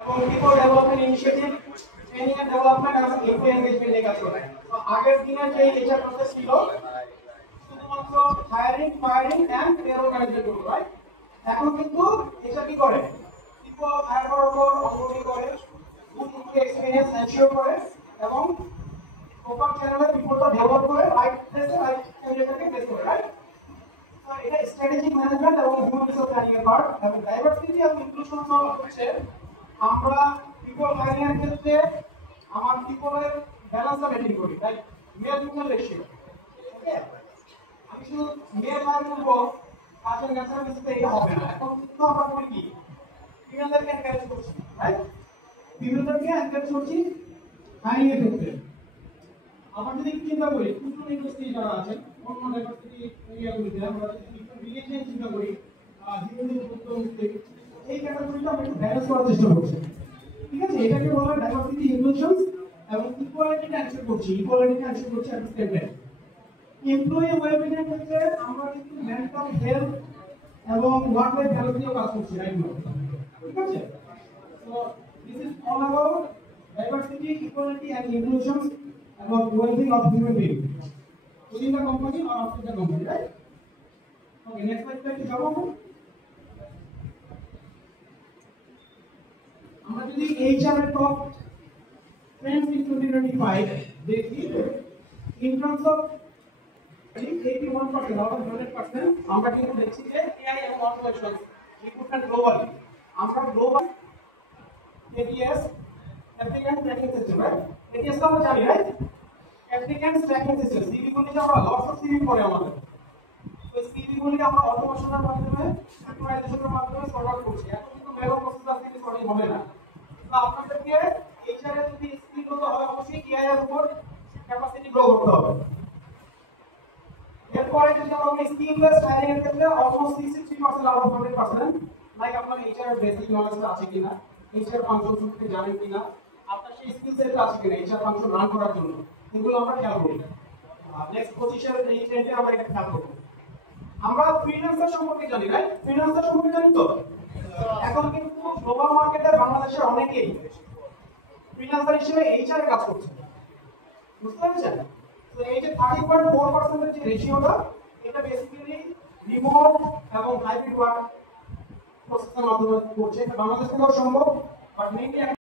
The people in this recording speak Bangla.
এবং people development initiative training and development এবং এমপ্লয়ি এনগেজমেন্ট নিয়ে কাজ করে। তো আগের দিনে যে এইচআর প্রসেস ছিল শুধুমাত্র hiring, firing and payroll management করতো, রাইট? এখন কিন্তু এইচআর কি করে? পিপল হায়ার করার পর অনবোর্ডিং করে, গুড এক্সপেরিয়েন্স এনশিওর করে এবং প্রপার চ্যানেলে পিপলটা ডেভেলপ করে রাইট প্লেসে রাইট ক্যান্ডিডেটকে প্লেস করে, রাইট? তো এটা স্ট্র্যাটেজিক ম্যানেজমেন্ট এবং হিউম্যান রিসোর্স প্ল্যানিং এর পার্ট। এবং ডাইভার্সিটি এবং ইনক্লুশন হচ্ছে আমরা পিপল হায়ারিং এর ক্ষেত্রে আমার পিপলের ব্যালেন্সটা মেইনটেইন করি, right? Male female ratio. Okay, আমি শুধু মেল হায়ার করব কাজের ন্যাচারাল বেসিসে এটা হবে না। এখন কিন্তু আমরা করি কি, ফিমেলদেরকে এনকারেজ করছি, রাইট? ফিমেলদেরকে এনকারেজ করছি হায়ারিং এর ক্ষেত্রে। আমরা যদি চিন্তা করি ক্ষুদ্র ইন্ডাস্ট্রি যারা আছেন অন্য ডাইভার্সিটি এরিয়াগুলিতে, আমরা যদি রিলিজিয়ান চিন্তা করি হিন্দু বৌদ্ধ মুসলিম, এই ক্যাটাগরিটা আমরা একটু ব্যালেন্স করার চেষ্টা করছি, ঠিক আছে? এটাকে বলা হয় ডাইভার্সিটি ইনক্লুশন এবং ইকুয়ালিটিটা এনশিওর করছি, ইকুয়ালিটিটা এনশিওর করছি at the same time. Employee wellbeing এর ক্ষেত্রে আমরা কিন্তু মেন্টাল হেলথ এবং ওয়ার্ক লাইফ ব্যালেন্স নিয়ে কাজ করছি, রাইট? ঠিক আছে? So this is all about diversity, equality and inclusion about well-being of human being within the company or outside the company, right? Okay, next slide to যাবো। আমরা যদি HR এর টপ trends in 2025 দেখি, in terms of 81% out of 100% আমরা কিন্তু দেখছি যে AI এবং automation recruitment globally আমরা global ATS applicant tracking system, right? ATS তো আমরা জানি, right? applicant tracking system CV গুলি যে আমরা লটস অফ CV পড়ে আমাদের, তো CV গুলি আমরা অটোমেশনের মাধ্যমে অটোমাইজেশনের মাধ্যমে সর্ট আউট করছি। এখন কিন্তু ম্যানুয়াল প্রসেস আছে, কিন্তু সঠিক হবে না। তো আপনাদেরকে HR এর যদি স্কিল হতে হয় অবশ্যই AI এর উপর ক্যাপাসিটি গ্রো করতে হবে। এরপরে যদি আমরা স্কিললেস হায়ারিং এর ক্ষেত্রে অলমোস্ট 63% আউট অফ 100%, লাইক আপনার HR বেসিক নলেজ আছে কিনা, HR ফাংশন সম্পর্কে জানেন কিনা, আপনার সেই স্কিল সেট আছে কিনা HR ফাংশন রান করার জন্য, এগুলো আমরা খেয়াল করি। নেক্সট পজিশন এই ট্রেন্ডে আমরা এটা খেয়াল করব। আমরা ফ্রিল্যান্সার সম্পর্কে জানি, রাইট? ফ্রিল্যান্সার সম্পর্কে জানি তো। এখন কিন্তু গ্লোবাল মার্কেটে বাংলাদেশের অনেকেই ফ্রিল্যান্সার হিসেবে HR এ কাজ করছে, বুঝতে পারছেন? তো এই যে 30.4% এর যে রেশিওটা, এটা বেসিক্যালি রিমোট এবং হাইব্রিড ওয়ার্ক প্রসেসের মাধ্যমে করছে। এটা বাংলাদেশ থেকেও সম্ভব, বাট মেইনলি